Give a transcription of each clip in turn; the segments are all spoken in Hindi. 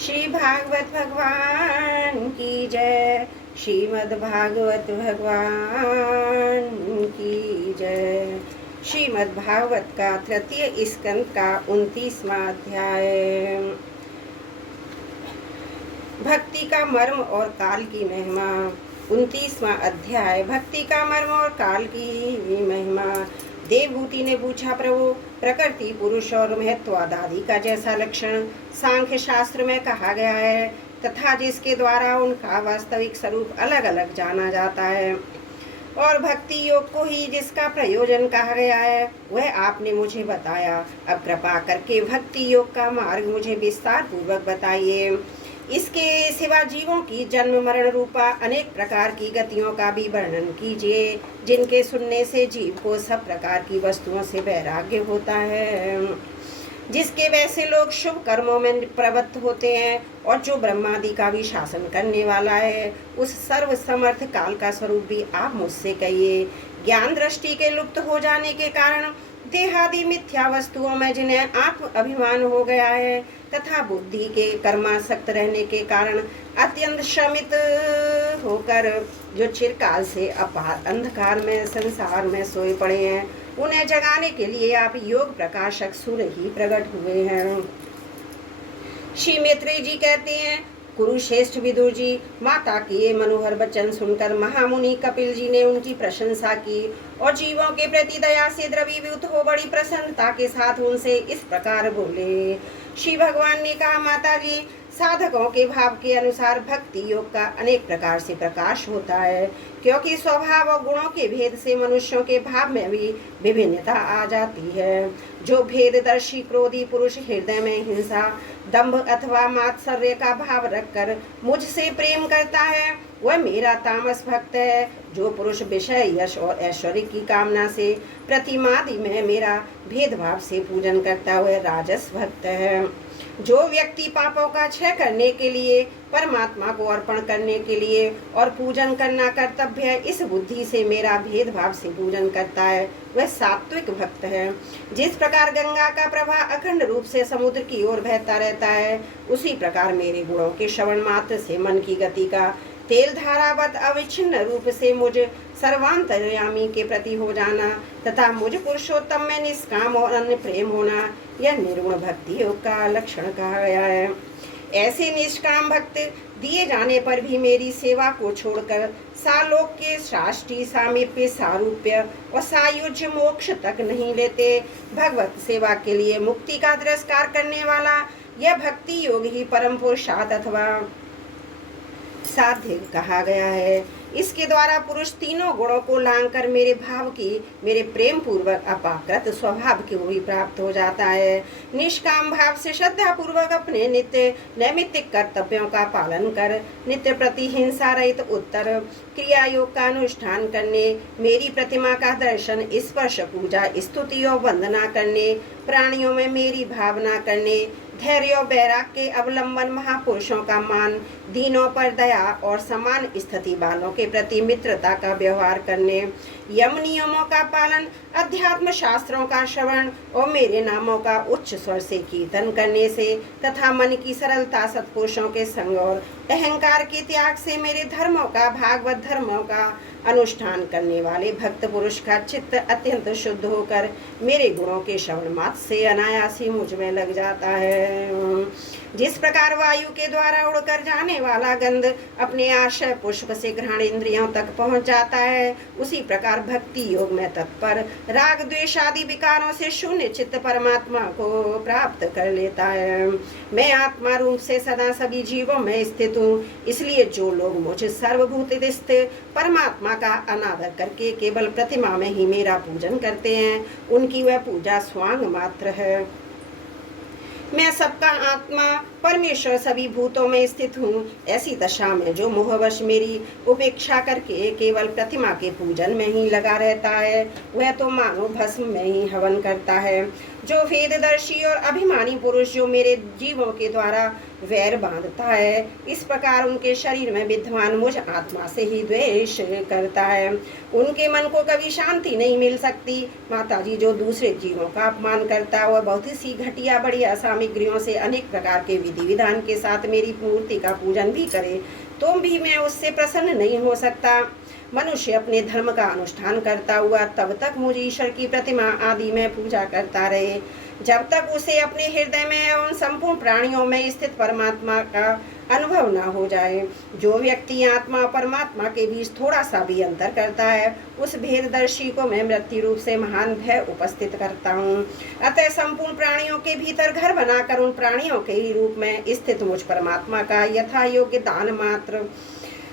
श्री भागवत भगवान की जय। श्रीमद् भागवत भगवान की जय। श्रीमद् भागवत का तृतीय स्कंद का 29वां अध्याय। भक्ति का मर्म और काल की महिमा। 29वां अध्याय। भक्ति का मर्म और काल की महिमा। देवभूति ने पूछा, प्रभु, प्रकृति, पुरुष और महत्वाद आदि का जैसा लक्षण सांख्य शास्त्र में कहा गया है तथा जिसके द्वारा उनका वास्तविक स्वरूप अलग अलग जाना जाता है, और भक्ति योग को ही जिसका प्रयोजन कहा गया है, वह आपने मुझे बताया। अब कृपा करके भक्ति योग का मार्ग मुझे विस्तार पूर्वक बताइए। इसके सिवा जीवों की जन्म मरण रूपा अनेक प्रकार की गतियों का भी वर्णन कीजिए, जिनके सुनने से जीव को सब प्रकार की वस्तुओं से वैराग्य होता है, जिसके वैसे लोग शुभ कर्मों में प्रवृत्त होते हैं, और जो ब्रह्मादि का भी शासन करने वाला है, उस सर्व समर्थ काल का स्वरूप भी आप मुझसे कहिए। ज्ञान दृष्टि के लुप्त हो जाने के कारण देहादि मिथ्या वस्तुओं में जिन्हें आत्म अभिमान हो गया है, तथा बुद्धि के कर्मासक्त रहने के कारण अत्यंत श्रमित होकर जो चिरकाल से अपार अंधकार में संसार में सोए पड़े हैं, उन्हें जगाने के लिए आप योग प्रकाशक सूर्य ही प्रकट हुए हैं। श्री मैत्रेय जी कहते हैं, कुरुश्रेष्ठ विदुर जी, माता के ये मनोहर वचन सुनकर महामुनि कपिल जी ने उनकी प्रशंसा की और जीवों के प्रति दया से द्रवीभूत हो बड़ी प्रसन्नता के साथ उनसे इस प्रकार बोले। श्री भगवान ने कहा, माता जी, साधकों के भाव के अनुसार भक्ति योग का अनेक प्रकार से प्रकाश होता है, क्योंकि स्वभाव और गुणों के भेद से मनुष्यों के भाव में भी विभिन्नता आ जाती है। जो भेददर्शी क्रोधी पुरुष हृदय में हिंसा, दंभ अथवा मात्सर्य का भाव रखकर मुझसे प्रेम करता है, वह मेरा तामस भक्त है। जो पुरुष विषय, यश और ऐश्वर्य की कामना से प्रतिमादि में मेरा भेदभाव से पूजन करता है, वह राजस भक्त है। जो व्यक्ति पापों का क्षय करने के लिए, परमात्मा को अर्पण करने के लिए और पूजन करना कर्तव्य है, इस बुद्धि से मेरा भेदभाव से पूजन करता है, वह सात्विक भक्त है। जिस प्रकार गंगा का प्रवाह अखंड रूप से समुद्र की ओर बहता रहता है, उसी प्रकार मेरे गुणों के श्रवण मात्र से मन की गति का तेल धारावत अविच्छिन्न रूप से मुझ सर्वांतर्यामी के प्रति हो जाना तथा मुझ पुरुषोत्तम में निष्काम और अन्य प्रेम होना, यह निर्गुण भक्ति योग का लक्षण कहा गया है। ऐसे निष्काम भक्त दिए जाने पर भी मेरी सेवा को छोड़कर सालोक के साष्टी, सामीप्य, सारूप्य और सायुज्य मोक्ष तक नहीं लेते। भगवत सेवा के लिए मुक्ति का तिरस्कार करने वाला यह भक्ति योग ही परम पुरुषार्थ अथवा साध्य कहा गया है। इसके द्वारा पुरुष तीनों गुणों को लांघकर मेरे भाव की, मेरे प्रेम पूर्वक अपाकृत स्वभाव की भी प्राप्त हो जाता है। निष्काम भाव से श्रद्धा पूर्वक अपने नित्य नैमित्तिक कर्तव्यों का पालन कर नित्य प्रति हिंसा रहित उत्तर क्रिया योग का अनुष्ठान करने, मेरी प्रतिमा का दर्शन, स्पर्श, पूजा, स्तुति और वंदना करने, प्राणियों में मेरी भावना करने, धैर्य और वैराग के अवलंबन, महापुरुषों का मान, दीनों पर दया और समान स्थिति वालों के प्रति मित्रता का व्यवहार करने, यम नियमों का पालन, अध्यात्म शास्त्रों का श्रवण और मेरे नामों का उच्च स्वर से कीर्तन करने से तथा मन की सरलता, सत्पुरुषों के संग और अहंकार के त्याग से मेरे धर्मों का, भागवत धर्मों का अनुष्ठान करने वाले भक्त पुरुष का चित्त अत्यंत शुद्ध होकर मेरे गुणों के श्रवण मात्र से अनायास ही मुझ में लग जाता है। जिस प्रकार वायु के द्वारा उड़कर जाने वाला गंध अपने आशय पुष्प से घ्राण इंद्रियों तक पहुंच जाता है, उसी प्रकार भक्ति योग में तत्पर राग द्वेष आदि विकारों से शून्य चित्त परमात्मा को प्राप्त कर लेता है। मैं आत्मा रूप से सदा सभी जीवों में स्थित हूँ, इसलिए जो लोग मुझ सर्वभूत स्थित परमात्मा का अनादर करके केवल प्रतिमा में ही मेरा पूजन करते हैं, उनकी वह पूजा स्वांग मात्र है। मैं सबका आत्मा परमेश्वर सभी भूतों में स्थित हूँ। ऐसी दशा में जो मोहवश मेरी उपेक्षा करके केवल प्रतिमा के पूजन में ही लगा रहता है, वह तो मानो भस्म में ही हवन करता है। जो वेददर्शी और अभिमानी पुरुष जो मेरे जीवों के द्वारा वैर बांधता है, इस प्रकार उनके शरीर में विद्यमान मुझ आत्मा से ही द्वेष करता है, उनके मन को कभी शांति नहीं मिल सकती। माता जी, जो दूसरे जीवों का अपमान करता है वह बहुत सी घटिया बढ़िया सामग्रियों से अनेक प्रकार के विधि विधान के साथ मेरी मूर्ति का पूजन भी करे तो भी मैं उससे प्रसन्न नहीं हो सकता। मनुष्य अपने धर्म का अनुष्ठान करता हुआ तब तक मुझ ईश्वर की प्रतिमा आदि में पूजा करता रहे जब तक उसे अपने हृदय में एवं संपूर्ण प्राणियों में स्थित परमात्मा का अनुभव न हो जाए। जो व्यक्ति आत्मा और परमात्मा के बीच थोड़ा सा भी अंतर करता है, उस भेददर्शी को मैं मृत्यु रूप से महान भय उपस्थित करता हूँ। अतः संपूर्ण प्राणियों के भीतर घर बनाकर उन प्राणियों के ही रूप में स्थित मुझ परमात्मा का यथा योग्य दान मात्र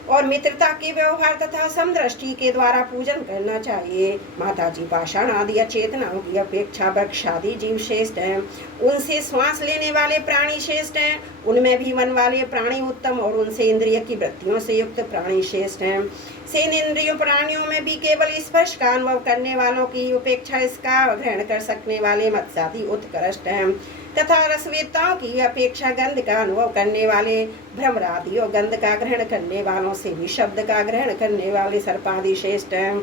और मित्रता के व्यवहार तथा समदृष्टि के द्वारा पूजन करना चाहिए। माता जी, पाषाण आदि चेतनाओं की अपेक्षा वृक्षादि जीव श्रेष्ठ हैं, उनसे श्वास लेने वाले प्राणी श्रेष्ठ हैं, उनमें भी मन वाले प्राणी उत्तम और उनसे इंद्रिय की वृत्तियों से युक्त प्राणी श्रेष्ठ हैं। सेन इंद्रियों प्राणियों में भी केवल स्पर्श का अनुभव करने वालों की अपेक्षा इसका ग्रहण कर सकने वाले मत्स्यादि उत्कृष्ट हैं तथा रसवेताओं की अपेक्षा गंध का अनुभव करने वाले भ्रमरादि और गंध का ग्रहण करने वालों से भी शब्द का ग्रहण करने वाले सर्पादि श्रेष्ठ हैं।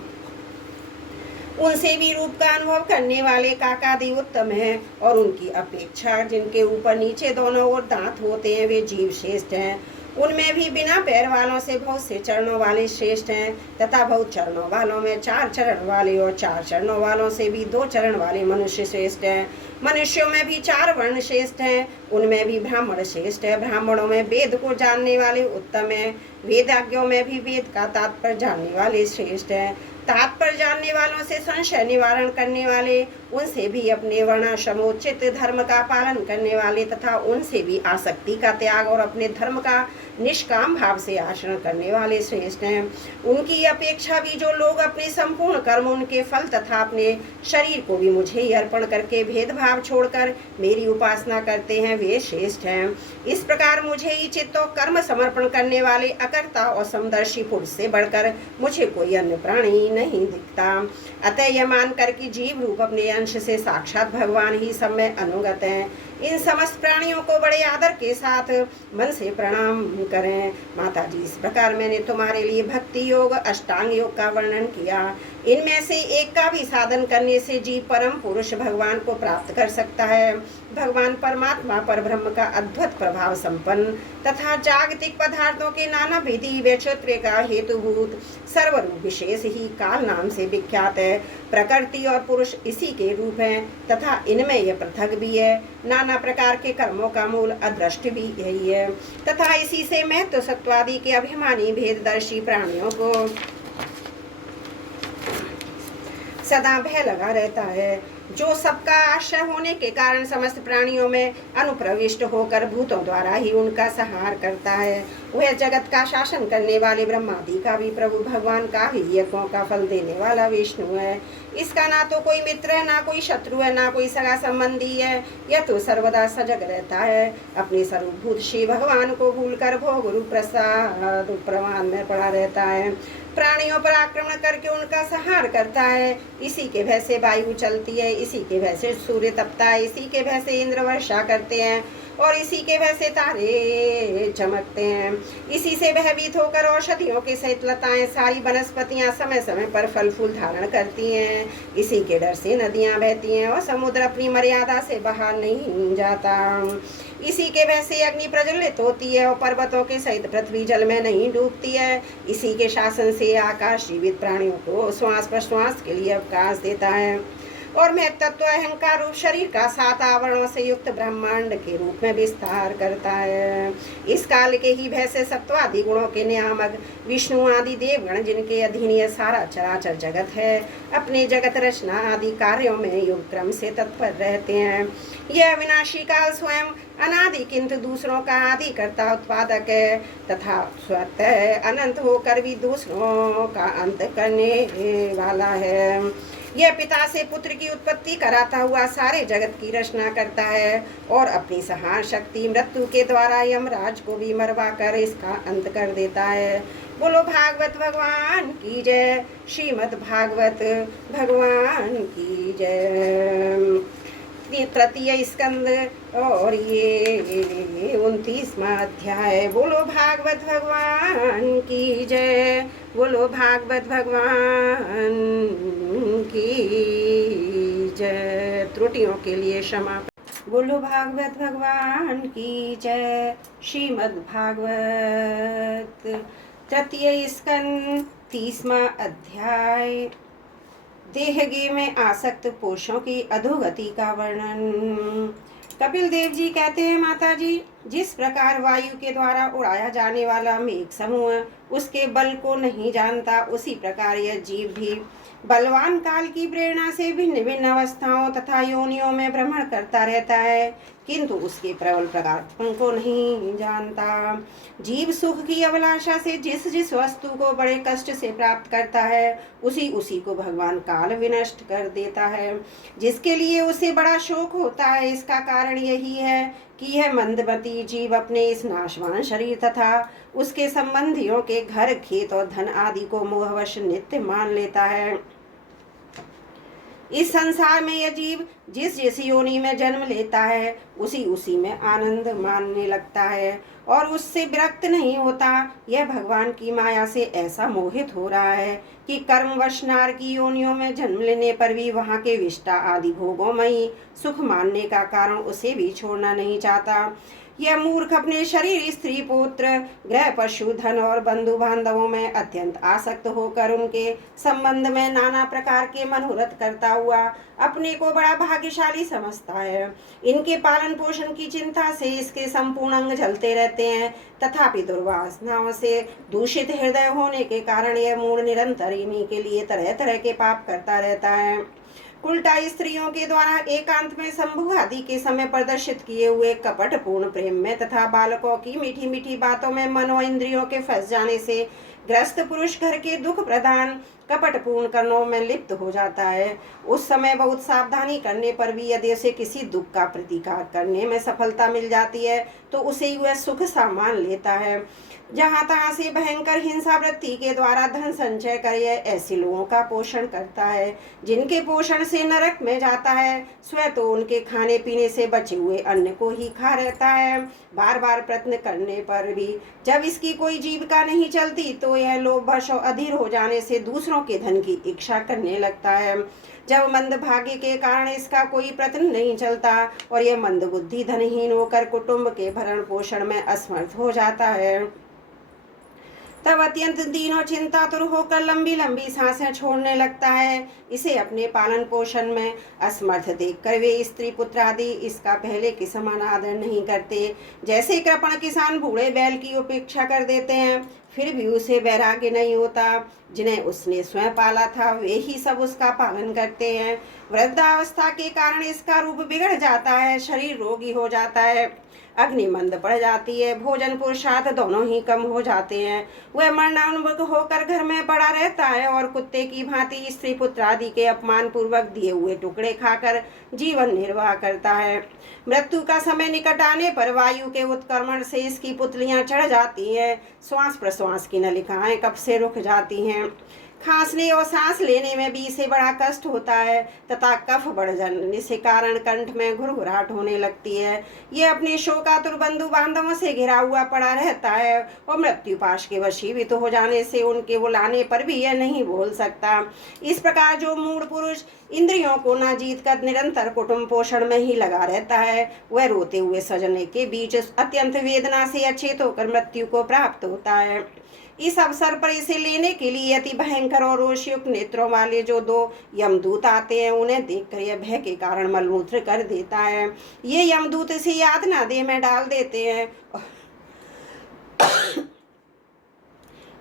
उनसे भी रूप का अनुभव करने वाले काकादि उत्तम हैं और उनकी अपेक्षा जिनके ऊपर नीचे दोनों ओर दांत होते हैं वे जीव श्रेष्ठ हैं। उनमें भी बिना पैर वालों से बहुत से चरणों वाले श्रेष्ठ हैं तथा बहुत चरणों वालों में 4 चरण वाले और 4 चरणों वालों से भी 2 चरण वाले मनुष्य श्रेष्ठ हैं। मनुष्यों में भी 4 वर्ण श्रेष्ठ हैं, उनमें भी ब्राह्मण श्रेष्ठ है। ब्राह्मणों में वेद को जानने वाले उत्तम हैं, वेदाज्ञों में भी वेद का तात्पर्य जानने वाले श्रेष्ठ हैं। तात्पर्य जानने वालों से संशय निवारण करने वाले, उनसे भी अपने वर्णाश्रमोचित धर्म का पालन करने वाले तथा उनसे भी आसक्ति का त्याग और अपने धर्म का निष्काम भाव से आचरण करने वाले श्रेष्ठ हैं। उनकी अपेक्षा भी जो लोग अपने संपूर्ण कर्म, उनके फल तथा अपने शरीर को भी मुझे ही अर्पण करके भेदभाव छोड़कर मेरी उपासना करते हैं, वे श्रेष्ठ हैं। इस प्रकार मुझे ही चित्त और कर्म समर्पण करने वाले अकर्ता और समदर्शी पुरुष से बढ़कर मुझे कोई अन्य प्राणी नहीं दिखता। अतः यह मानकर कि जीव रूप अपने अंश से साक्षात भगवान ही सब में अनुगत हैं, इन समस्त प्राणियों को बड़े आदर के साथ मन से प्रणाम करें। माता जी, इस प्रकार मैंने तुम्हारे लिए भक्ति योग, अष्टांग योग का वर्णन किया। इनमें से एक का भी साधन करने से जीव परम पुरुष भगवान को प्राप्त कर सकता है। भगवान परमात्मा पर ब्रह्म का अद्भुत प्रभाव संपन्न तथा जागतिक पदार्थों के नाना विधि वैचित्र्य का हेतुभूत सर्वरूप विशेष ही काल नाम से विख्यात है। प्रकृति और पुरुष इसी के रूप हैं तथा इनमें यह पृथक भी है। नाना प्रकार के कर्मों का मूल अदृष्ट भी यही है तथा इसी से महत्व सत्वादि के अभिमानी भेददर्शी प्राणियों को सदा भय लगा रहता है। जो सबका आश्रय होने के कारण समस्त प्राणियों में अनुप्रविष्ट होकर भूतों द्वारा ही उनका संहार करता है, वह जगत का शासन करने वाले ब्रह्मादि का भी प्रभु भगवान का भी यज्ञों का फल देने वाला विष्णु है। इसका ना तो कोई मित्र है, ना कोई शत्रु है, ना कोई सगा संबंधी है। यह तो सर्वदा सजग रहता है, अपने स्वरूपभूत श्री भगवान को भूलकर भोग रूप प्रसाद प्रमाण में पड़ा रहता है। प्राणियों पर आक्रमण करके उनका संहार करता है। इसी के भय से वायु चलती है, इसी के भय से सूर्य तपता है, इसी के भय से इंद्र वर्षा करते हैं और इसी के भय से तारे चमकते हैं। इसी से भयभीत होकर औषधियों के सहित लताएं सारी वनस्पतियां समय समय पर फल फूल धारण करती हैं। इसी के डर से नदियां बहती हैं और समुद्र अपनी मर्यादा से बाहर नहीं जाता। इसी के भय से अग्नि प्रज्वलित होती है और पर्वतों के सहित पृथ्वी जल में नहीं डूबती है। इसी के शासन से आकाश जीवित प्राणियों को श्वास प्रश्वास के लिए अवकाश देता है और मैं तत्व अहंकार रूप शरीर का 7 आवरणों से युक्त ब्रह्मांड के रूप में विस्तार करता है। इस काल के ही भय से सत्वादि गुणों के नियामक विष्णु आदि देवगण, जिनके अधीन यह सारा चराचर जगत है, अपने जगत रचना आदि कार्यों में युग क्रम से तत्पर रहते हैं। यह विनाशी काल स्वयं अनादि किंतु दूसरों का आदि करता उत्पादक है तथा स्वतः अनंत होकर भी दूसरों का अंत करने वाला है। यह पिता से पुत्र की उत्पत्ति कराता हुआ सारे जगत की रचना करता है और अपनी संहार शक्ति मृत्यु के द्वारा यमराज को भी मरवा कर इसका अंत कर देता है। बोलो भागवत भगवान की जय, श्रीमद् भागवत भगवान की जय। तृतीय स्कंद और ये 29वां अध्याय। बोलो भागवत भगवान की जय, बोलो भागवत भगवान की जय। त्रुटियों के लिए क्षमा। बोलो भागवत भगवान की जय। श्रीमद् भागवत तृतीय स्कंद 30वां अध्याय। देहगे में आसक्त पुरुषों की अधोगति का वर्णन। कपिल देव जी कहते हैं, माता जी, जिस प्रकार वायु के द्वारा उड़ाया जाने वाला मेघ समूह उसके बल को नहीं जानता, उसी प्रकार यह जीव भी बलवान काल की प्रेरणा से भिन्न भिन्न अवस्थाओं तथा योनियों में भ्रमण करता रहता है, किंतु उसके प्रबल प्रकार को नहीं जानता। जीव सुख की अभिलाषा से जिस जिस वस्तु को बड़े कष्ट से प्राप्त करता है, उसी उसी को भगवान काल विनष्ट कर देता है, जिसके लिए उसे बड़ा शोक होता है। इसका कारण यही है कि यह मंदमती जीव अपने इस नाशवान शरीर तथा उसके संबंधियों के घर, खेत और धन आदि को मोहवश नित्य मान लेता है। इस संसार में यह जीव जिस जिस योनि में जन्म लेता है, उसी उसी में आनंद मानने लगता है और उससे विरक्त नहीं होता। यह भगवान की माया से ऐसा मोहित हो रहा है कि कर्मवश नार की योनियों में जन्म लेने पर भी वहाँ के विष्टा आदि भोगों में ही सुख मानने का कारण उसे भी छोड़ना नहीं चाहता। यह मूर्ख अपने शरीर, स्त्री, पुत्र, गृह, पशु, धन और बंधु बांधवों में अत्यंत आसक्त होकर उनके संबंध में नाना प्रकार के मनोरथ करता हुआ अपने को बड़ा भाग्यशाली समझता है। इनके पालन पोषण की चिंता से इसके संपूर्ण अंग जलते रहते हैं, तथापि दुर्वासनाओं से दूषित हृदय होने के कारण यह मूढ़ निरंतर इन्हीं के लिए तरह तरह के पाप करता रहता है। उल्टा स्त्रियों के द्वारा एकांत में संभोग आदि के समय प्रदर्शित किए हुए कपट पूर्ण प्रेम में तथा बालकों की मीठी मीठी बातों में मनो इंद्रियों के फंस जाने से ग्रस्त पुरुष घर के दुख प्रदान कपट पूर्ण कर्णों में लिप्त हो जाता है। उस समय बहुत सावधानी करने पर भी यदि उसे किसी दुख का प्रतिकार करने में सफलता मिल जाती है, तो उसे वह सुख सा मान लेता है। जहाँ तहाँ से भयंकर हिंसा वृत्ति के द्वारा धन संचय कर यह ऐसे लोगों का पोषण करता है जिनके पोषण से नरक में जाता है। स्वयं तो उनके खाने पीने से बचे हुए अन्न को ही खा रहता है। बार बार प्रयत्न करने पर भी जब इसकी कोई जीविका नहीं चलती, तो यह लोभवश और अधीर हो जाने से दूसरों के धन की इच्छा करने लगता है। जब मंद भाग्य के कारण इसका कोई प्रयत्न नहीं चलता और यह मंद बुद्धि धनहीन होकर कुटुंब के भरण पोषण में असमर्थ हो जाता है, तब अत्यंत दीन और चिंतातुर होकर लंबी लंबी सांसें छोड़ने लगता है। इसे अपने पालन पोषण में असमर्थ देखकर वे स्त्री पुत्र आदि इसका पहले के समान आदर नहीं करते। जैसे कृपण किसान बूढ़े बैल की उपेक्षा कर देते हैं, फिर भी उसे वैराग्य नहीं होता। जिन्हें उसने स्वयं पाला था वे ही सब उसका पालन करते हैं। वृद्धावस्था के कारण इसका रूप बिगड़ जाता है, शरीर रोगी हो जाता है, अग्नि मंद पड़ जाती है, भोजन पुरुषार्थ दोनों ही कम हो जाते हैं। वह मरणानुमुख होकर घर में पड़ा रहता है और कुत्ते की भांति स्त्री पुत्र आदि के अपमान पूर्वक दिए हुए टुकड़े खाकर जीवन निर्वाह करता है। मृत्यु का समय निकट आने पर वायु के उत्क्रमण से इसकी पुतलियां चढ़ जाती हैं। श्वास प्रश्वास की नलिकाएं कफ से रुक जाती हैं। खांसने और सांस लेने में भी इसे बड़ा कष्ट होता है तथा कफ बढ़ जाने से कारण कंठ में घुरघुराहट होने लगती है। यह अपने शोकातुर बंधु बांधवों से घिरा हुआ पड़ा रहता है और मृत्यु पाश के वशीभूत हो जाने से उनके बुलाने पर भी यह नहीं बोल सकता। इस प्रकार जो मूढ़ पुरुष इंद्रियों को ना जीत कर निरंतर कुटुंब पोषण में ही लगा रहता है, वह रोते हुए सजने के बीच अत्यंत वेदना से अचेत होकर मृत्यु को प्राप्त होता है। इस अवसर पर इसे लेने के लिए अति भयंकर और रोषयुक्त नेत्रों वाले जो दो यमदूत आते हैं, उन्हें देखकर यह भय के कारण मलमूत्र कर देता है। ये यमदूत इसे यातना देह में डाल देते हैं।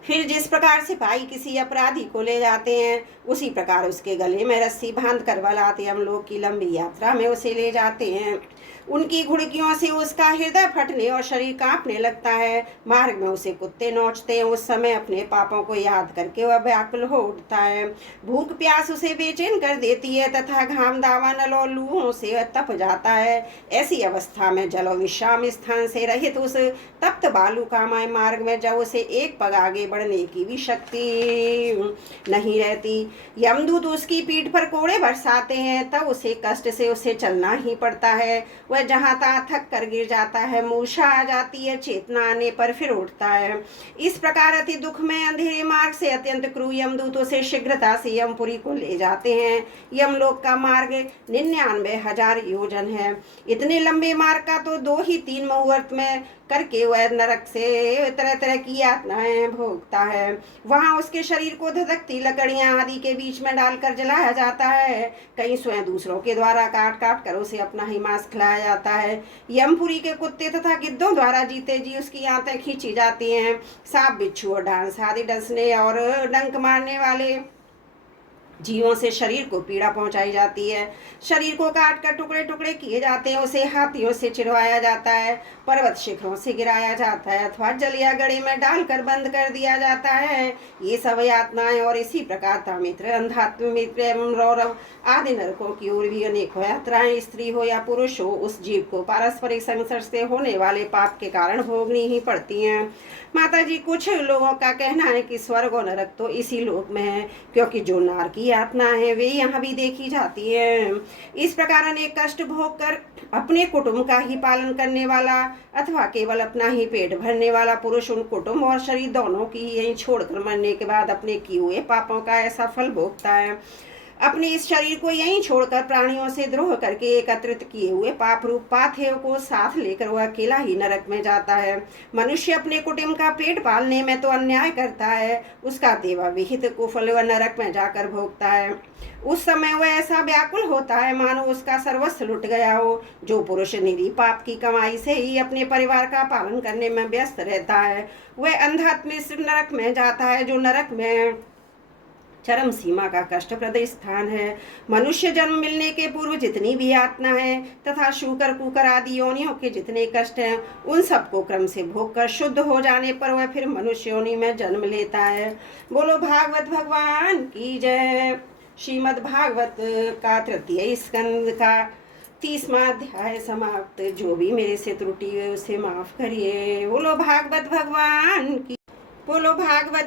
फिर जिस प्रकार सिपाही किसी अपराधी को ले जाते हैं, उसी प्रकार उसके गले में रस्सी बांध कर बलात् यमलोक की लंबी यात्रा में उसे ले जाते हैं। उनकी घुड़कियों से उसका हृदय फटने और शरीर कांपने लगता है। मार्ग में उसे कुत्ते नोचते हैं। उस समय अपने पापों को याद करके वह व्याकुल हो उठता है। भूख प्यास उसे बेचैन कर देती है तथा घाम दावानल और लूहों से तप जाता है। ऐसी अवस्था में जल और विश्राम स्थान से रहित उस तप्त बालुकामय मार्ग में जब उसे एक पग आगे बढ़ने की भी शक्ति नहीं रहती, यमदूत उसकी पीठ पर कोड़े बरसाते हैं, तब उसे कष्ट से उसे चलना ही पड़ता है। वह जहाँ तहाँ थक कर गिर जाता है। मूर्छा आ जाती है। चेतना आने पर फिर उठता है। इस प्रकार अति दुख में अंधेरे मार्ग से अत्यंत क्रूर यमदूत उसे शीघ्रता से यमपुरी को ले जाते हैं। यमलोक का मार्ग 99,000 योजन है। इतने लंबे मार्ग का तो 2 ही 3 मुहूर्त में करके वह नरक से तरह तरह की यातनाएं भोगता है। वहां उसके शरीर को धधकती लकड़ियां आदि के बीच में डालकर जलाया जाता है। कहीं स्वयं दूसरों के द्वारा काट काट कर उसे अपना ही मांस खिलाया जाता है। यमपुरी के कुत्ते तथा गिद्धों द्वारा जीते जी उसकी आंतें खींची जाती हैं। सांप, बिच्छू और डांस आदि डसने और डंक मारने वाले जीवों से शरीर को पीड़ा पहुंचाई जाती है। शरीर को काट कर टुकड़े टुकड़े किए जाते हैं। उसे हाथियों से चिरवाया जाता है, पर्वत शिखरों से गिराया जाता है अथवा जल या गड़े में डालकर बंद कर दिया जाता है। ये सब यातनाएं और इसी प्रकार तामित्र, अंधात्म, मित्र एवं रौरव आदि नरकों की ओर भी अनेकों यात्राएं स्त्री हो या पुरुष हो उस जीव को पारस्परिक संघर्ष से होने वाले पाप के कारण भोगनी ही पड़ती हैं। माता जी, कुछ लोगों का कहना है कि स्वर्ग और नरक तो इसी लोक में है, क्योंकि जो नार की यातना है वे यहाँ भी देखी जाती है। इस प्रकार अनेक कष्ट भोग कर अपने कुटुंब का ही पालन करने वाला अथवा केवल अपना ही पेट भरने वाला पुरुष उन कुटुंब और शरीर दोनों की यहीं छोड़कर मरने के बाद अपने किए हुए पापों का ऐसा फल भोगता है। अपने इस शरीर को यहीं छोड़कर प्राणियों से द्रोह करके एकत्रित किए हुए पाप रूप पाथेय को साथ लेकर वह अकेला ही नरक में जाता है। मनुष्य अपने कुटुंब का पेट पालने में तो अन्याय करता है, उसका देवा विहित कुफल वह नरक में जाकर भोगता है। उस समय वह ऐसा व्याकुल होता है मानो उसका सर्वस्व लुट गया हो। जो पुरुष निरी पाप की कमाई से ही अपने परिवार का पालन करने में व्यस्त रहता है वह अंधात्म नरक में जाता है, जो नरक में चरम सीमा का कष्टप्रद स्थान है। मनुष्य जन्म मिलने के पूर्व जितनी भी यातना है तथा शूकर कुकर आदि योनियों के जितने कष्ट हैं उन सबको क्रम से भोग कर शुद्ध हो जाने पर वह फिर मनुष्य योनि में जन्म लेता है। बोलो भागवत भगवान की जय। श्रीमद् भागवत का 3 स्कंद का 30वां अध्याय समाप्त। जो भी मेरे से त्रुटि है उसे माफ करिए। बोलो भागवत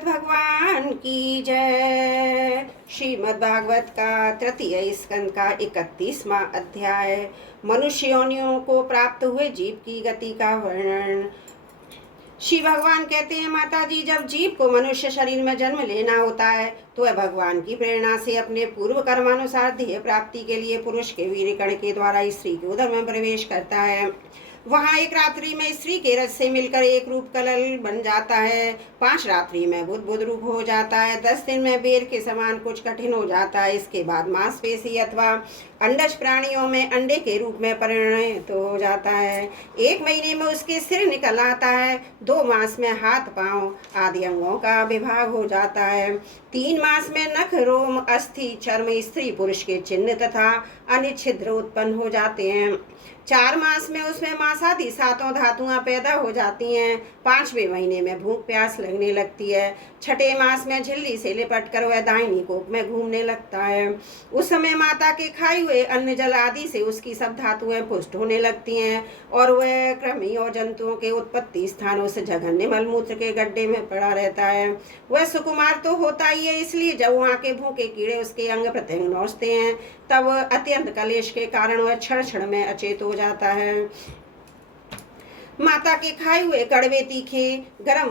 भगवान की जय। श्रीमद् भागवत का 3 स्कंद का 31वां अध्याय, मनुष्य योनियों को प्राप्त हुए जीव की गति का वर्णन। श्री भगवान कहते हैं, माता जी, जब जीव को मनुष्य शरीर में जन्म लेना होता है तो वह भगवान की प्रेरणा से अपने पूर्व कर्मानुसार ध्येय प्राप्ति के लिए पुरुष के वीर्य कण के द्वारा स्त्री के उदर में प्रवेश करता है। वहाँ एक रात्रि में स्त्री के रस से मिलकर एक रूप कलल बन जाता है। 5 रात्रि में बुद्ध रूप हो जाता है। 10 दिन में बेर के समान कुछ कठिन हो जाता है। इसके बाद मांसपेशी अथवा अंडज प्राणियों में अंडे के रूप में परिणत हो जाता है। 1 महीने में उसके सिर निकल आता है। 2 मास में हाथ पांव आदि अंगों का विभाग हो जाता है। 3 मास में नख, रोम, अस्थि, चर्म, स्त्री पुरुष के चिन्ह तथा अन्य छिद्र उत्पन्न हो जाते हैं। 4 मास में उसमें मांसादि 7 धातुआं पैदा हो जाती हैं। 5वें महीने में भूख प्यास लगने लगती है। 6ठे मास में झिल्ली से लिपट कर वह दाहिनी कोख में घूमने लगता है। उस समय माता के खाए हुए अन्न जल आदि से उसकी सब धातुएं पुष्ट होने लगती हैं और वह कृमि और जंतुओं के उत्पत्ति स्थानों से जघन्य मलमूत्र के गड्ढे में पड़ा रहता है। वह सुकुमार तो होता ही है, इसलिए जब वहाँ के भूखे कीड़े उसके अंग प्रत्यंग नोचते हैं तब अत्यंत कलेश के कारण वह क्षण क्षण में अचेत हो जाता है। माता के खाए हुए कड़वे, तीखे, गरम,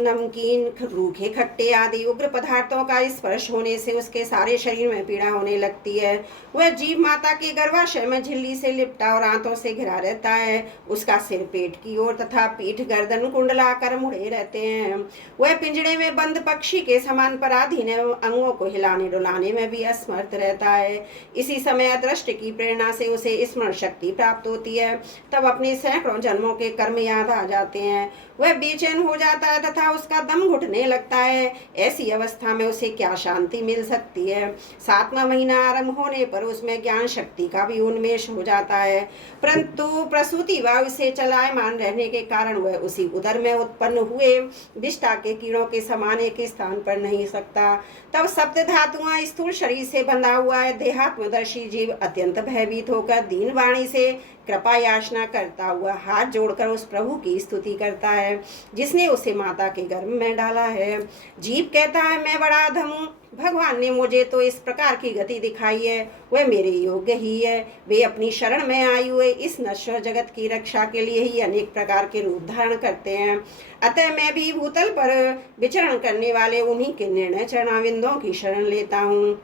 नमकीन, रूखे, खट्टे आदि उग्र पदार्थों का स्पर्श होने से उसके सारे शरीर में पीड़ा होने लगती है। वह जीव माता के गर्भाशय में झिल्ली से लिपटा और आंतों से घिरा रहता है। उसका सिर पेट की ओर तथा पीठ गर्दन कुंडलाकर मुड़े रहते हैं। वह पिंजड़े में बंद पक्षी के समान पराधीन अंगों को हिलाने डुलाने में भी असमर्थ रहता है। इसी समय दृष्टि की प्रेरणा से उसे स्मरण शक्ति प्राप्त होती है। तब अपने सैकड़ों जन्मों के कर्म याद आ जाते हैं। वह बेचैन हो जाता है तथा उसका दम घुटने लगता है। ऐसी अवस्था में उसे क्या शांति मिल सकती है। 7वां महीना आरंभ होने पर उसमें ज्ञान शक्ति का भी उन्मेष हो जाता है, परंतु प्रसूति वायु से चलायमान रहने के कारण वह उसी उदर में उत्पन्न हुए विष्ठा के कीड़ों के समान एक स्थान पर नहीं सकता। तब सप्त धातुआं स्थूल शरीर से बंधा हुआ है देहात्मदर्शी जीव अत्यंत भयभीत होकर दीन वाणी से कृपा याचना करता हुआ हाथ जोड़कर उस प्रभु की स्तुति करता है जिसने उसे माता के गर्भ में डाला है। जीव कहता है, मैं बड़ा अधम हूँ, भगवान ने मुझे तो इस प्रकार की गति दिखाई है, वह मेरे योग्य ही है। वे अपनी शरण में आए हुए इस नश्वर जगत की रक्षा के लिए ही अनेक प्रकार के रूप धारण करते हैं। अतः मैं भी भूतल पर विचरण करने वाले उन्हीं के निर्णय चरणाविंदों की शरण लेता हूँ।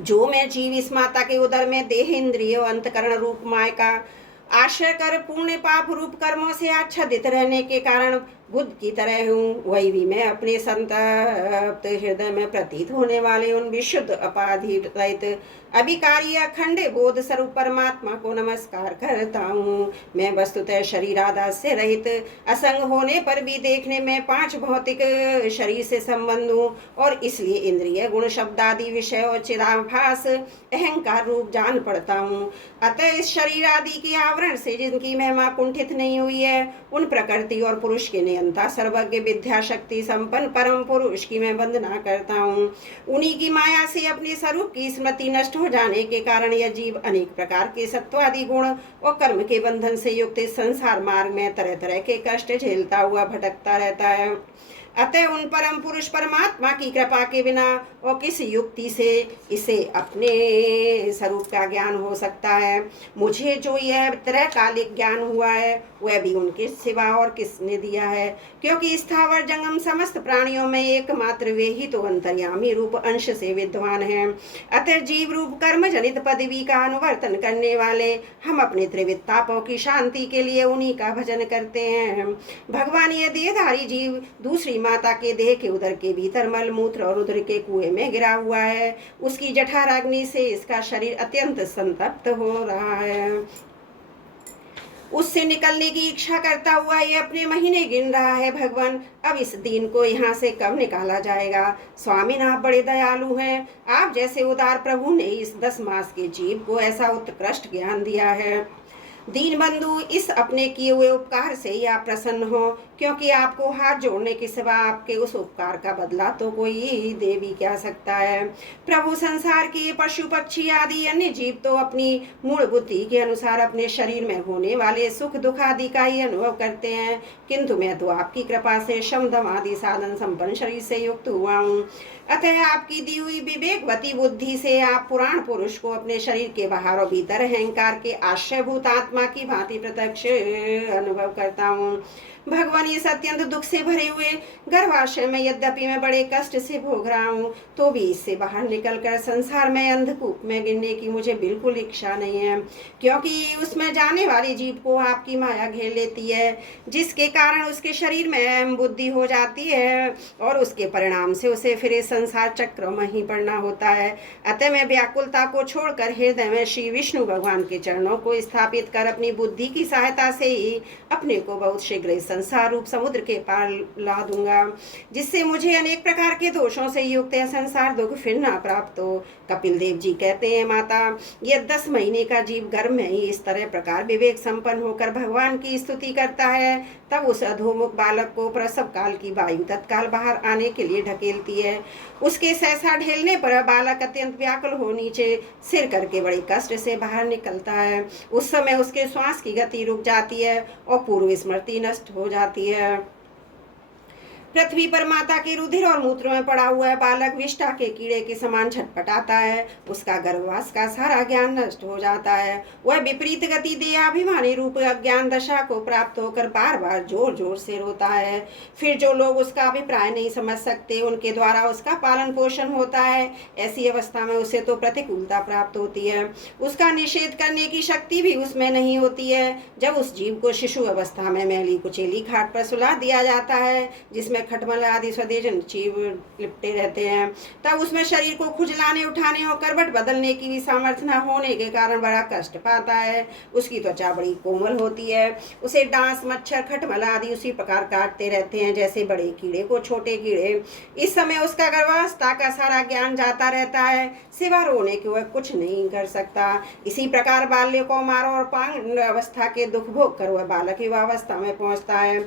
जो मैं जीव इस माता के उदर में देह इंद्रिय अंतकरण रूप माया का आश्रय कर पूर्ण पाप रूप कर्मों से आच्छादित रहने के कारण बुद्ध की तरह हूँ, वही भी मैं अपने संतप्त हृदय में प्रतीत होने वाले उन विशुद्ध अपाधि रहित अभिकारी अखंड बोध स्वरूप परमात्मा को नमस्कार करता हूँ। मैं वस्तुतः शरीर आदि से रहित असंग होने पर भी देखने में 5 भौतिक शरीर से संबंध हूँ और इसलिए इंद्रिय गुण शब्द आदि विषय और चिदाभास अहंकार रूप जान पड़ता हूँ। अतः इस शरीर आदि के आवरण से जिनकी महिमा कुंठित नहीं हुई है, उन प्रकृति और पुरुष के नियंता सर्वज्ञ विद्या शक्ति संपन्न परम पुरुष की मैं वंदना करता हूँ। उन्हीं की माया से अपने स्वरूप की स्मृति नष्ट हो जाने के कारण यह जीव अनेक प्रकार के सत्वादि गुण और कर्म के बंधन से युक्त इस संसार मार्ग में तरह तरह के कष्ट झेलता हुआ भटकता रहता है। अतः उन परम पुरुष परमात्मा की कृपा के बिना और किस युक्ति से इसे अपने स्वरूप का ज्ञान हो सकता है। मुझे जो यह त्रैकालिक ज्ञान हुआ है वह भी उनके सिवा और किसने दिया है, क्योंकि स्थावर जंगम समस्त प्राणियों में एकमात्र वे ही तो अंतर्यामी रूप अंश से विद्वान हैं। अतः जीव रूप कर्म जनित पदवी का अनुवर्तन करने वाले हम अपने त्रिविध तापों की शांति के लिए उन्हीं का भजन करते हैं। भगवान ये देहधारी जीव दूसरी माता के देह के उदर के भीतर मल मूत्र और उदर के कुएं में गिरा हुआ है। उसकी जठराग्नि से इसका शरीर अत्यंत संतप्त हो रहा है। उससे निकलने की इच्छा करता हुआ ये अपने महीने गिन रहा है। भगवान, अब इस दिन को यहाँ से कब निकाला जाएगा। स्वामी आप बड़े दयालु हैं। आप जैसे उदार प्रभु ने इस 10 मास के जीव को ऐसा उत्कृष्ट ज्ञान दिया है। दीन बंधु, इस अपने किए हुए उपकार से ही आप प्रसन्न हो, क्योंकि आपको हाथ जोड़ने के सिवा आपके उस उपकार का बदला तो कोई दे भी क्या सकता है। प्रभु, संसार के पशु पक्षी आदि अन्य जीव तो अपनी मूल बुद्धि के अनुसार अपने शरीर में होने वाले सुख दुख आदि का ही अनुभव करते हैं, किंतु मैं तो आपकी कृपा से शम दम आदि साधन संपन्न शरीर से युक्त हुआ हूँ। अतः आपकी दी हुई विवेकवती बुद्धि से आप पुराण पुरुष को अपने शरीर के बाहर और भीतर अहंकार के आश्रयभूत आत्मा की भांति प्रत्यक्ष अनुभव करता हूँ। भगवान, इस अत्यंत दुख से भरे हुए गर्भाशय में यद्यपि मैं बड़े कष्ट से भोग रहा हूँ, तो भी इससे बाहर निकलकर संसार में अंधकूप में गिरने की मुझे बिल्कुल इच्छा नहीं है, क्योंकि उसमें जाने वाले जीव को आपकी माया घेर लेती है, जिसके कारण उसके शरीर में अहम बुद्धि हो जाती है और उसके परिणाम से उसे फिर संसार चक्र में ही पड़ना होता है। अतः मैं व्याकुलता को छोड़कर हृदय में श्री विष्णु भगवान के चरणों को स्थापित कर अपनी बुद्धि की सहायता से ही अपने को बहुत शीघ्र संसार रूप समुद्र के पार ला दूंगा, जिससे मुझे अनेक प्रकार के दोषों से युक्त है संसार दुख फिर ना प्राप्त हो। कपिल देव जी कहते हैं, माता, यह 10 महीने का जीव गर्भ में ही इस तरह प्रकार विवेक संपन्न होकर भगवान की स्तुति करता है, तब उस अधोमुख बालक को प्रसव काल की वायु तत्काल बाहर आने के लिए ढकेलती है। उसके सहसा ढेलने पर बालक अत्यंत व्याकुल हो नीचे सिर करके बड़े कष्ट से बाहर निकलता है। उस समय उसके श्वास की गति रुक जाती है और पूर्व स्मृति नष्ट हो जाती है। पृथ्वी पर माता के रुधिर और मूत्र में पड़ा हुआ बालक विष्ठा के कीड़े के समान छटपटाता है। उसका गर्भवास का सारा ज्ञान नष्ट हो जाता है। वह विपरीत गति देहाभिमानी रूप अज्ञान दशा को प्राप्त होकर बार बार जोर जोर से रोता है। फिर जो लोग उसका अभिप्राय नहीं समझ सकते, उनके द्वारा उसका पालन पोषण होता है। ऐसी अवस्था में उसे तो प्रतिकूलता प्राप्त होती है। उसका निषेध करने की शक्ति भी उसमें नहीं होती है। जब उस जीव को शिशु अवस्था में मैली कुचेली खाट पर सुला दिया जाता है, जिसमें में खटमल आदि स्वदेश जीव लिपटे रहते हैं, तब उसमें शरीर को खुजलाने उठाने और करवट बदलने की भी सामर्थ्य न होने के कारण बड़ा कष्ट पाता है। उसकी त्वचा बड़ी कोमल होती है, उसे डांस मच्छर खटमल आदि उसी प्रकार काटते रहते हैं जैसे बड़े कीड़े को छोटे कीड़े। इस समय उसका गर्भावस्था का सारा ज्ञान जाता रहता है, सिवा रोने के वह कुछ नहीं कर सकता। इसी प्रकार बाल्य कौमार और पांग अवस्था के दुख भोग कर वह बालक युवावस्था में पहुंचता है।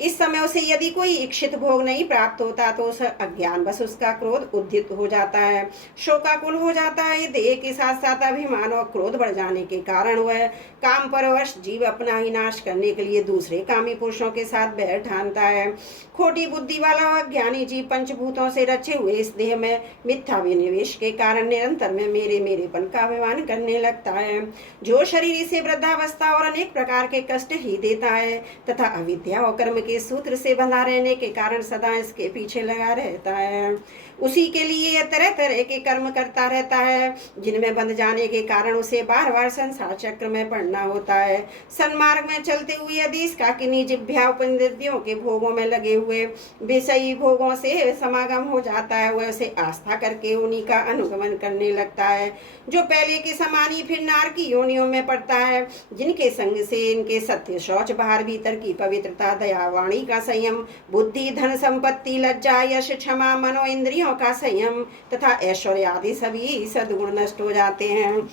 इस समय उसे यदि कोई इच्छित भोग नहीं प्राप्त होता तो उस अज्ञान बस उसका क्रोध उद्धित हो जाता है, शोकाकुल हो जाता है। देह के साथ साथ अभिमान और क्रोध बढ़ जाने के कारण वह काम परवश जीव अपना ही नाश करने के लिए दूसरे कामी पुरुषों के साथ बैर ठानता है। खोटी बुद्धि वाला और ज्ञानी जीव पंचभूतों से रचे हुए इस देह में मिथ्या विनिवेश के कारण निरंतर में मेरे मेरेपन का अभिमान करने लगता है। जो शरीर इसे वृद्धावस्था और अनेक प्रकार के कष्ट ही देता है तथा अविद्या और कर्म के सूत्र से बंधा रहने के कारण सदा इसके पीछे लगा रहता है, उसी के लिए यह तरह तरह के कर्म करता रहता है जिनमें बंध जाने के कारण उसे बार बार संसार चक्र में पड़ना होता है। सन्मार्ग में चलते हुए यदि इसका किन्हीं जिभ्या उपनिषदों के भोगों में लगे हुए विषयी भोगों से समागम हो जाता है, वह उसे आस्था करके उन्हीं का अनुगमन करने लगता है, जो पहले के समान ही फिर नार की योनियों में पड़ता है, जिनके संग से इनके सत्य शौच बाहर भीतर की पवित्रता दया वाणी का संयम बुद्धि धन संपत्ति लज्जा यश क्षमा मनो इंद्रियों का संयम तथा ऐश्वर्य आदि सभी सद्गुण नष्ट हो जाते हैं।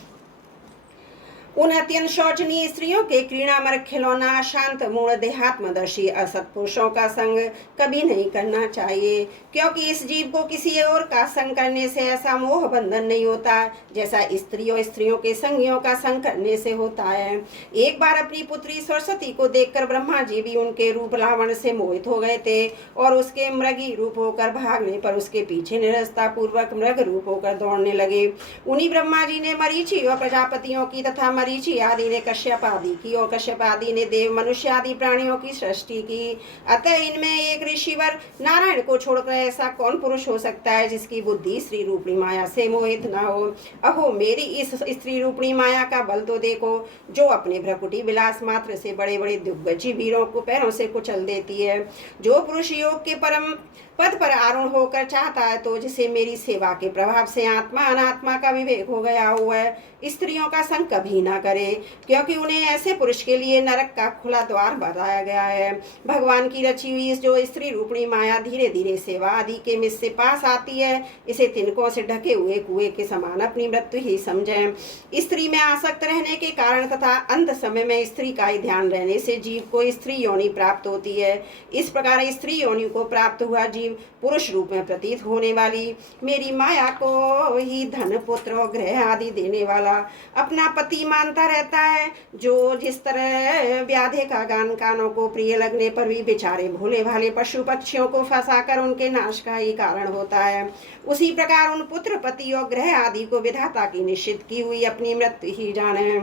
उन अत्यंत शोचनीय स्त्रियों के क्रीड़ामर खिलौना शांत मूल देहात्मदर्शी असत्पुरुषों का संग कभी नहीं करना चाहिए, क्योंकि इस जीव को किसी और का संग करने से ऐसा मोह बंधन नहीं होता जैसा स्त्रियों के संगियों का संग करने से होता है। एक बार अपनी पुत्री सरस्वती को देखकर ब्रह्मा जी भी उनके रूप लावण से मोहित हो गए थे और उसके मृगी रूप होकर भागने पर उसके पीछे निरस्ता पूर्वक मृग रूप होकर दौड़ने लगे। उन्हीं ब्रह्मा जी ने मरीचि और प्रजापतियों की तथा मरीचि आदि ने कश्यप आदि की और कश्यप आदि ने देव मनुष्य आदि प्राणियों की सृष्टि की। अतः इनमें एक ऋषिवर नारायण को छोड़कर ऐसा कौन पुरुष हो सकता है जिसकी बुद्धि स्त्री रूपणी माया से मोहित न हो। अहो मेरी इस स्त्री रूपणी माया का बल तो देखो, जो अपने भ्रकुटी विलास मात्र से बड़े बड़े दिग्गजी वीरों को पैरों से कुचल देती है। जो पुरुष योग के परम पद पर आरूढ़ होकर चाहता है तो जिसे मेरी सेवा के प्रभाव से आत्मा अनात्मा का विवेक हो गया हुआ है, स्त्रियों का संग कभी ना करे, क्योंकि उन्हें ऐसे पुरुष के लिए नरक का खुला द्वार बताया गया है। भगवान की रची हुई जो स्त्री रूपणी माया धीरे धीरे सेवा आदि के मिस से पास आती है, इसे तिनकों से ढके हुए कुएं के समान अपनी मृत्यु ही समझें। स्त्री में आसक्त रहने के कारण तथा अंत समय में स्त्री का ही ध्यान रहने से जीव को स्त्री योनि प्राप्त होती है। इस प्रकार स्त्री योनि को प्राप्त हुआ जीव पुरुष रूप में प्रतीत होने वाली मेरी माया को ही धन पुत्र और ग्रह आदि देने वाला अपना पति मानता रहता है। जो जिस तरह व्याधे का गान कानों को प्रिय लगने पर भी बेचारे भोले भाले पशु पक्षियों को फंसाकर उनके नाश का ही कारण होता है, उसी प्रकार उन पुत्र पति और ग्रह आदि को विधाता की निश्चित की हुई अपनी मृत्यु ही जाने।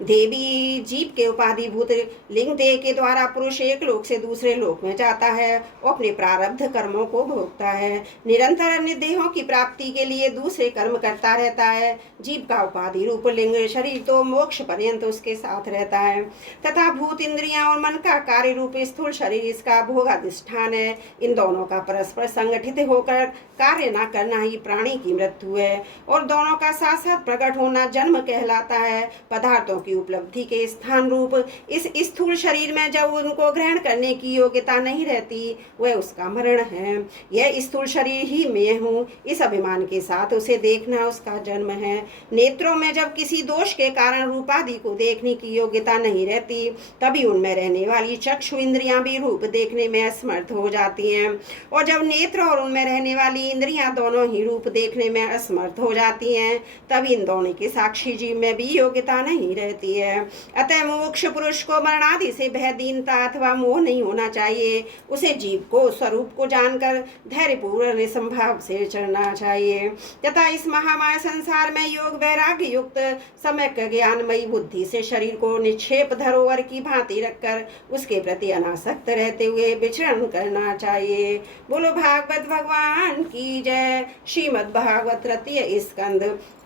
देवी जीव के उपाधिभूत लिंग देह के द्वारा पुरुष एक लोक से दूसरे लोक में जाता है और अपने प्रारब्ध कर्मों को भोगता है। निरंतर अन्य देहों की प्राप्ति के लिए दूसरे कर्म करता रहता है। जीव का उपाधि रूप लिंग शरीर तो मोक्ष पर्यंत उसके साथ रहता है तथा भूत इंद्रियां और मन का कार्य रूप स्थूल शरीर इसका भोगाधिष्ठान है। इन दोनों का परस्पर संगठित होकर कार्य न करना ही प्राणी की मृत्यु है और दोनों का साथ साथ प्रकट होना जन्म कहलाता है। पदार्थों की उपलब्धि के स्थान रूप इस स्थूल शरीर में जब उनको ग्रहण करने की योग्यता नहीं रहती, वह उसका मरण है। यह स्थूल शरीर ही मैं हूँ, इस अभिमान के साथ उसे देखना उसका जन्म है। नेत्रों में जब किसी दोष के कारण रूपादि को देखने की योग्यता नहीं रहती, तभी उनमें रहने वाली चक्षु इंद्रियां भी रूप देखने में असमर्थ हो जाती हैं और जब नेत्र और उनमें रहने वाली इंद्रियां दोनों ही रूप देखने में असमर्थ हो जाती हैं, तभी इन दोनों के साक्षी जीव में भी योग्यता नहीं रहती है। अतः मोक्ष पुरुष को मरणादि से भय दीनता अथवा मोह नहीं होना चाहिए। उसे जीव को स्वरूप को जानकर धैर्यपूर्वक निसंभाव से चलना चाहिए तथा इस महामाया संसार में योग वैराग्य युक्त सम्यक ज्ञानमयी बुद्धि से शरीर को निक्षेप धरोहर की भांति रखकर उसके प्रति अनासक्त रहते हुए विचरण करना चाहिए। बोलो भागवत भगवान की जय। श्रीमद् भागवत तृतीय स्कंद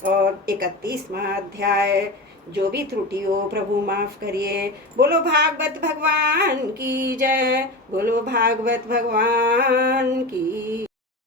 और 31वां अध्याय। जो भी त्रुटि हो प्रभु माफ करिए। बोलो भागवत भगवान की जय, बोलो भागवत भगवान की।